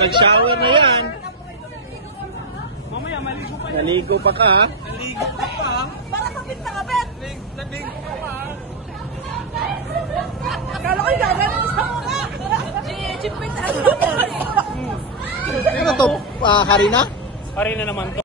Nag-shower na yan. Mamaya, maligo pa. Naligo pa ka ha? Naligo pa pa. Para kapit na kapit. Naligo pa pa. Kala ko gagawin sa mukha. Chipit. Ano to? Harina? Pare na naman to.